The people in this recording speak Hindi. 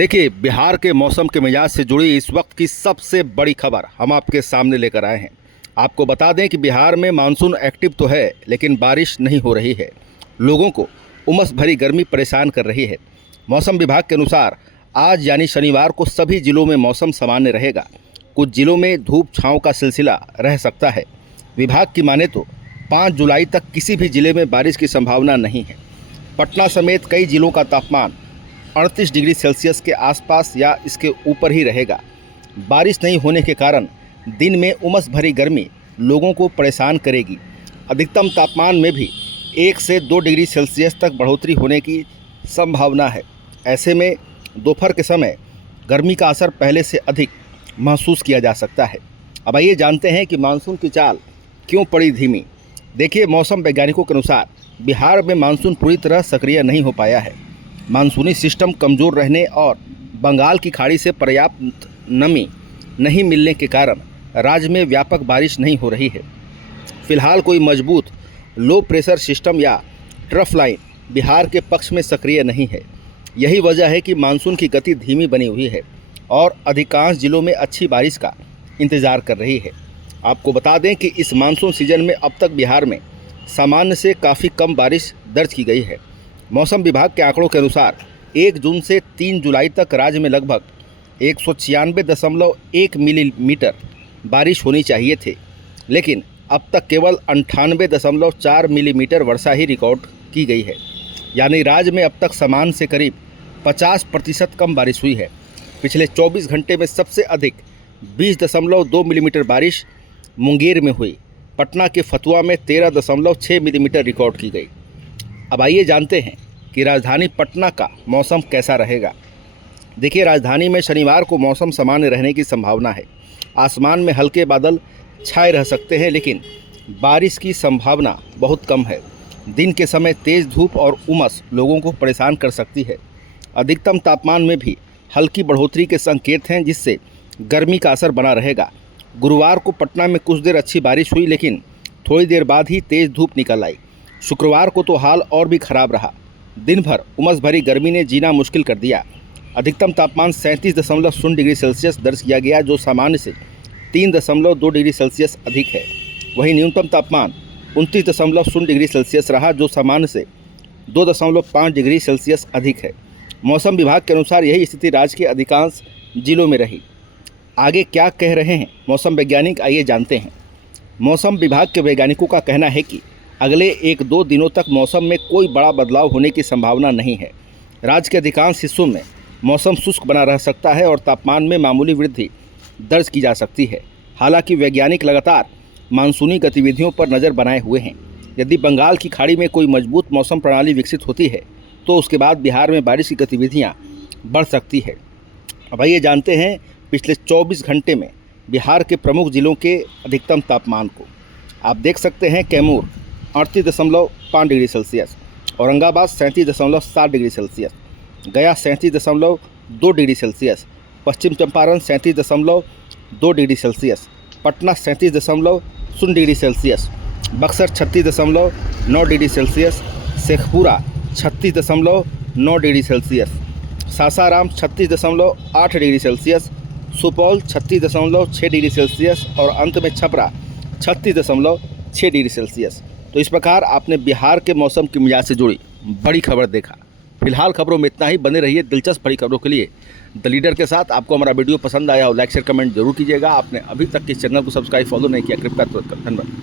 देखिए, बिहार के मौसम के मिजाज से जुड़ी इस वक्त की सबसे बड़ी खबर हम आपके सामने लेकर आए हैं। आपको बता दें कि बिहार में मानसून एक्टिव तो है, लेकिन बारिश नहीं हो रही है। लोगों को उमस भरी गर्मी परेशान कर रही है। मौसम विभाग के अनुसार आज यानी शनिवार को सभी जिलों में मौसम सामान्य रहेगा। कुछ जिलों में धूप छांव का सिलसिला रह सकता है। विभाग की माने तो 5 जुलाई तक किसी भी जिले में बारिश की संभावना नहीं है। पटना समेत कई जिलों का तापमान 38 डिग्री सेल्सियस के आसपास या इसके ऊपर ही रहेगा। बारिश नहीं होने के कारण दिन में उमस भरी गर्मी लोगों को परेशान करेगी। अधिकतम तापमान में भी 1 से 2 डिग्री सेल्सियस तक बढ़ोतरी होने की संभावना है। ऐसे में दोपहर के समय गर्मी का असर पहले से अधिक महसूस किया जा सकता है। अब आइए जानते हैं कि मानसून की चाल क्यों पड़ी धीमी। देखिए, मौसम वैज्ञानिकों के अनुसार बिहार में मानसून पूरी तरह सक्रिय नहीं हो पाया है। मानसूनी सिस्टम कमज़ोर रहने और बंगाल की खाड़ी से पर्याप्त नमी नहीं मिलने के कारण राज्य में व्यापक बारिश नहीं हो रही है। फिलहाल कोई मजबूत लो प्रेशर सिस्टम या ट्रफ लाइन बिहार के पक्ष में सक्रिय नहीं है। यही वजह है कि मानसून की गति धीमी बनी हुई है और अधिकांश जिलों में अच्छी बारिश का इंतज़ार कर रही है। आपको बता दें कि इस मानसून सीजन में अब तक बिहार में सामान्य से काफ़ी कम बारिश दर्ज की गई है। मौसम विभाग के आंकड़ों के अनुसार 1 जून से 3 जुलाई तक राज्य में लगभग 196.1 मिलीमीटर बारिश होनी चाहिए थे, लेकिन अब तक केवल 98.4 मिलीमीटर वर्षा ही रिकॉर्ड की गई है। यानी राज्य में अब तक सामान्य से करीब 50% कम बारिश हुई है। पिछले 24 घंटे में सबसे अधिक 20.2 मिलीमीटर बारिश मुंगेर में हुई। पटना के फतुआ में 13.6 मिलीमीटर रिकॉर्ड की गई। अब आइए जानते हैं कि राजधानी पटना का मौसम कैसा रहेगा। देखिए, राजधानी में शनिवार को मौसम सामान्य रहने की संभावना है। आसमान में हल्के बादल छाए रह सकते हैं, लेकिन बारिश की संभावना बहुत कम है। दिन के समय तेज़ धूप और उमस लोगों को परेशान कर सकती है। अधिकतम तापमान में भी हल्की बढ़ोतरी के संकेत हैं, जिससे गर्मी का असर बना रहेगा। गुरुवार को पटना में कुछ देर अच्छी बारिश हुई, लेकिन थोड़ी देर बाद ही तेज़ धूप निकल आई। शुक्रवार को तो हाल और भी खराब रहा। दिन भर उमस भरी गर्मी ने जीना मुश्किल कर दिया। अधिकतम तापमान 37.0 डिग्री सेल्सियस दर्ज किया गया, जो सामान्य से 3.2 डिग्री सेल्सियस अधिक है। वहीं न्यूनतम तापमान 29.0 डिग्री सेल्सियस रहा, जो सामान्य से 2.5 डिग्री सेल्सियस अधिक है। मौसम विभाग के अनुसार यही स्थिति राज्य के अधिकांश जिलों में रही। आगे क्या कह रहे हैं मौसम वैज्ञानिक, आइए जानते हैं। मौसम विभाग के वैज्ञानिकों का कहना है कि अगले 1-2 दिनों तक मौसम में कोई बड़ा बदलाव होने की संभावना नहीं है। राज्य के अधिकांश हिस्सों में मौसम शुष्क बना रह सकता है और तापमान में मामूली वृद्धि दर्ज की जा सकती है। हालांकि वैज्ञानिक लगातार मानसूनी गतिविधियों पर नज़र बनाए हुए हैं। यदि बंगाल की खाड़ी में कोई मजबूत मौसम प्रणाली विकसित होती है, तो उसके बाद बिहार में बारिश की गतिविधियाँ बढ़ सकती है। अब आइए जानते हैं पिछले 24 घंटे में बिहार के प्रमुख जिलों के अधिकतम तापमान को। आप देख सकते हैं, Kaimur 38.5 degree Celsius, Aurangabad 37.7 degree Celsius, Gaya 37.2 degree Celsius, Paschim Champaran 37.2 degree Celsius, Patna 37.0 degree Celsius, Buxar 36.9 degree Celsius, Sheikhpura 36.9 degree Celsius, Sasaram 36.8 degree Celsius, Supaul 36.6 degree Celsius और अंत में छपरा 36.6 डिग्री सेल्सियस। तो इस प्रकार आपने बिहार के मौसम के मिजाज से जुड़ी बड़ी खबर देखा। फिलहाल खबरों में इतना ही। बने रहिए दिलचस्प बड़ी खबरों के लिए द लीडर के साथ। आपको हमारा वीडियो पसंद आया हो, लाइक शेयर कमेंट जरूर कीजिएगा। आपने अभी तक इस चैनल को सब्सक्राइब फॉलो नहीं किया, कृपया तुरंत करें। धन्यवाद।